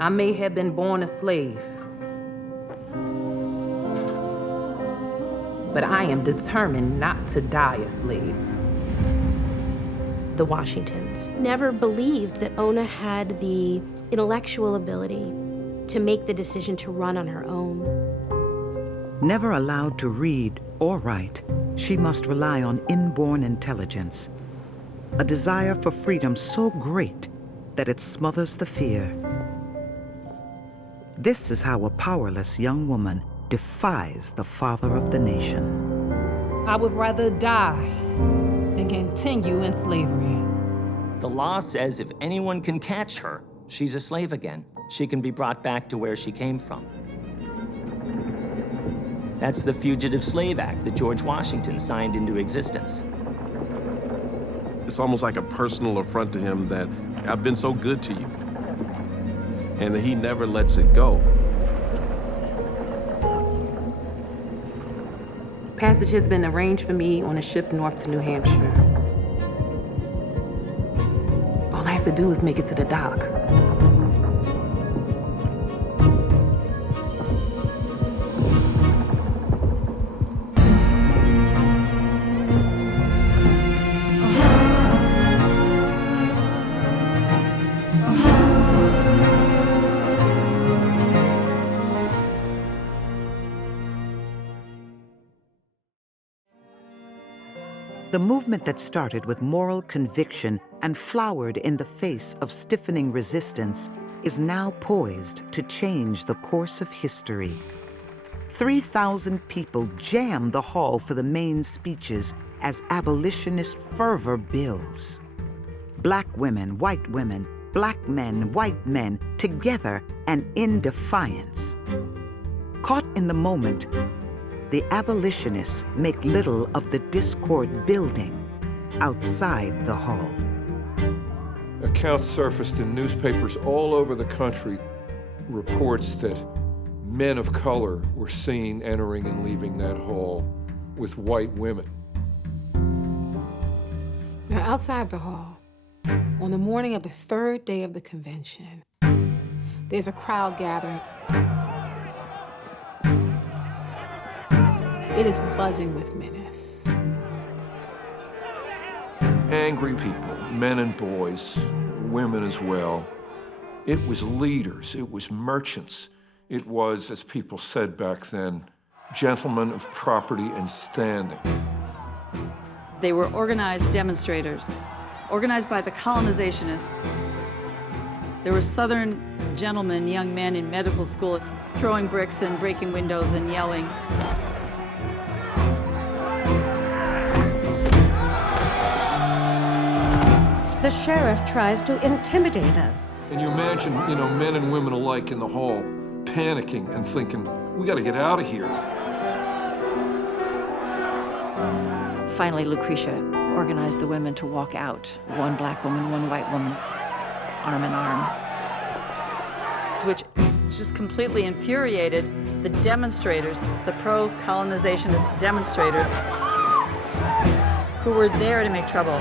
I may have been born a slave, but I am determined not to die a slave. The Washingtons never believed that Ona had the intellectual ability to make the decision to run on her own. Never allowed to read or write, she must rely on inborn intelligence, a desire for freedom so great that it smothers the fear. This is how a powerless young woman defies the father of the nation. I would rather die than continue in slavery. The law says if anyone can catch her, she's a slave again. She can be brought back to where she came from. That's the Fugitive Slave Act that George Washington signed into existence. It's almost like a personal affront to him that I've been so good to you, and that he never lets it go. Passage has been arranged for me on a ship north to New Hampshire. All I have to do is make it to the dock. The movement that started with moral conviction and flowered in the face of stiffening resistance is now poised to change the course of history. 3,000 people jammed the hall for the main speeches as abolitionist fervor builds. Black women, white women, black men, white men, together and in defiance. Caught in the moment, the abolitionists make little of the discord building outside the hall. Accounts surfaced in newspapers all over the country, reports that men of color were seen entering and leaving that hall with white women. Now, outside the hall, on the morning of the third day of the convention, there's a crowd gathering. It is buzzing with menace. Angry people, men and boys, women as well. It was leaders, it was merchants. It was, as people said back then, gentlemen of property and standing. They were organized demonstrators, organized by the colonizationists. There were Southern gentlemen, young men in medical school, throwing bricks and breaking windows and yelling. The sheriff tries to intimidate us. And you imagine, men and women alike in the hall panicking and thinking, we got to get out of here. Finally, Lucretia organized the women to walk out. One black woman, one white woman, arm in arm. Which just completely infuriated the demonstrators, the pro-colonizationist demonstrators, who were there to make trouble.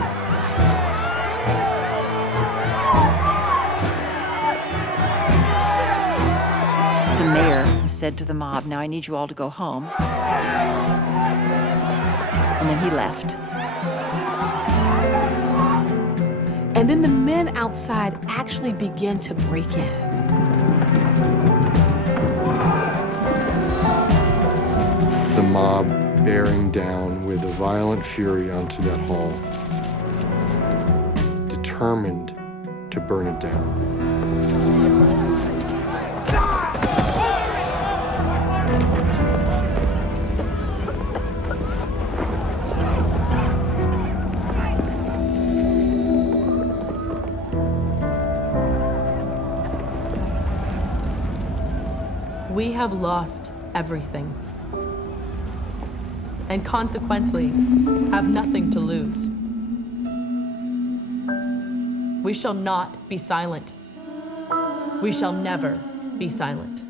The mayor said to the mob, now I need you all to go home. And then he left. And then the men outside actually began to break in. The mob bearing down with a violent fury onto that hall, determined to burn it down. We have lost everything, and consequently have nothing to lose. We shall not be silent. We shall never be silent.